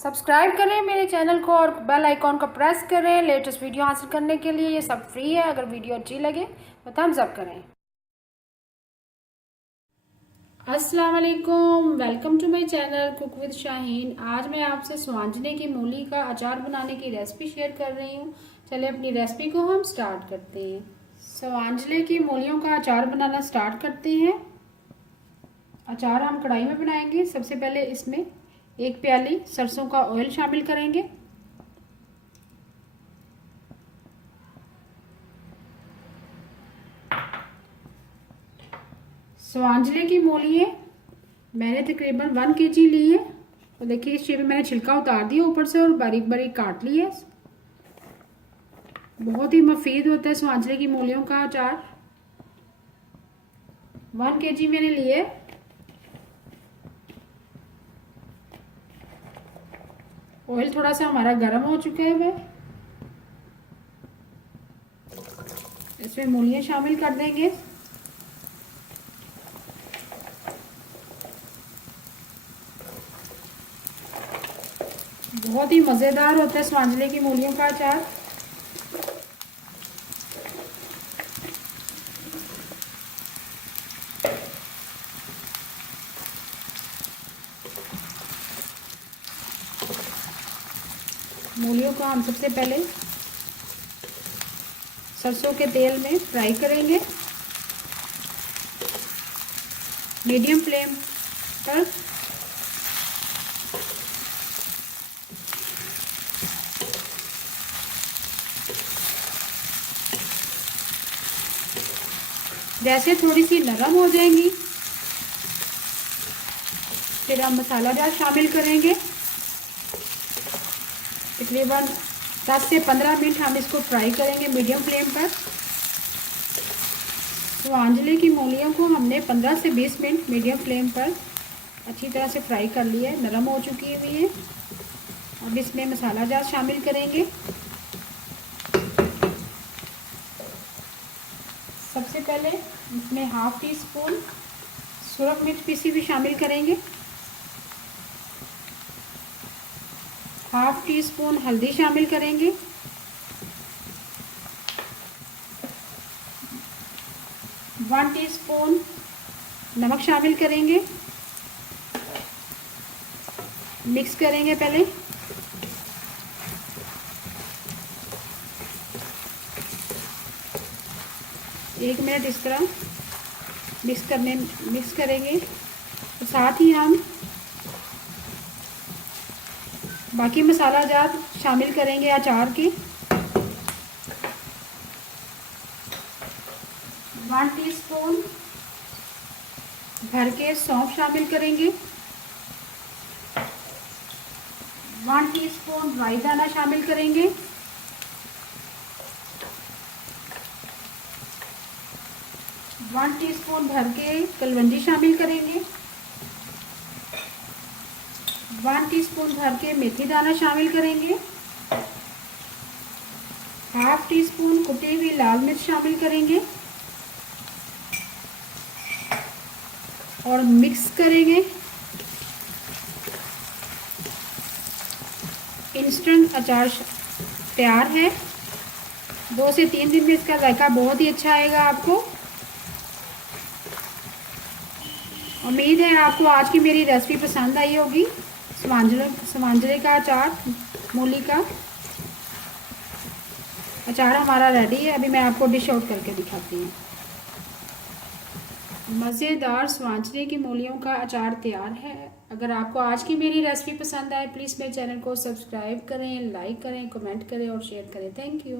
Subscribe करें मेरे channel को और बेल आइकॉन को प्रेस करें लेटेस्ट वीडियो हासिल करने के लिए। ये सब फ्री है। अगर वीडियो अच्छी लगे तो थम्स अप करें। अस्सलाम वालेकुम, welcome to my channel cook with Shaheen. आज मैं आपसे स्वांजरे की मूली का अचार बनाने की रेसिपी शेयर कर रही हूँ। चलिए अपनी रेसिपी को हम स्टार्ट करते हैं। स्वांजरे की मूलियों का अचार बनाना स्टार्ट करते हैं। अचार हम कढ़ाई में बनाएंगे। सबसे पहले इसमें 1 प्याली सरसों का ऑयल शामिल करेंगे। स्वांजरे की मूली है मैंने तकरीबन 1 kg ली है। और देखिए इस शेप में मैंने छिलका उतार दिया ऊपर से और बारीक बारीक काट ली है। बहुत ही मुफीद होता है स्वांजरे की मूलियों का अचार। 1 kg मैंने लिए। ऑयल थोड़ा सा हमारा गर्म हो चुका है। वह इसमें मूलियां शामिल कर देंगे। बहुत ही मज़ेदार होता है स्वांजरे की मूलियों का अचार। मूलियों को हम सबसे पहले सरसों के तेल में फ्राई करेंगे मीडियम फ्लेम पर। जैसे थोड़ी सी नरम हो जाएंगी फिर हम मसाला जार शामिल करेंगे। तकरीबन 10 से 15 मिनट हम इसको फ्राई करेंगे मीडियम फ्लेम पर। स्वांजरे की मूलियों को हमने 15 से 20 मिनट मीडियम फ्लेम पर अच्छी तरह से फ्राई कर लिया है, नरम हो चुकी हुई है। अब इसमें मसाला जार शामिल करेंगे। सबसे पहले इसमें ½ टीस्पून सुरख मिर्च पीसी भी शामिल करेंगे। ½ टीस्पून हल्दी शामिल करेंगे। 1 टीस्पून नमक शामिल करेंगे। मिक्स करेंगे पहले। एक मिनट इस तरह मिक्स करेंगे। तो साथ ही हम बाकी मसाला जार शामिल करेंगे अचार के। 1 टीस्पून भर के सौंफ शामिल करेंगे। 1 टीस्पून राई दाना शामिल करेंगे। 1 टीस्पून भर के कलवंजी शामिल करेंगे। 1 टीस्पून भर के मेथी दाना शामिल करेंगे। ½ टीस्पून कुटी हुई लाल मिर्च शामिल करेंगे और मिक्स करेंगे। इंस्टेंट अचार तैयार है। 2 से 3 दिन में इसका जायका बहुत ही अच्छा आएगा आपको। उम्मीद है आपको आज की मेरी रेसिपी पसंद आई होगी। स्वांजरे का अचार, मूली का अचार हमारा रेडी है। अभी मैं आपको डिश आउट करके दिखाती हूँ। मज़ेदार स्वांजरे की मूलियों का अचार तैयार है। अगर आपको आज की मेरी रेसिपी पसंद आए प्लीज़ मेरे चैनल को सब्सक्राइब करें, लाइक करें, कमेंट करें और शेयर करें। Thank you.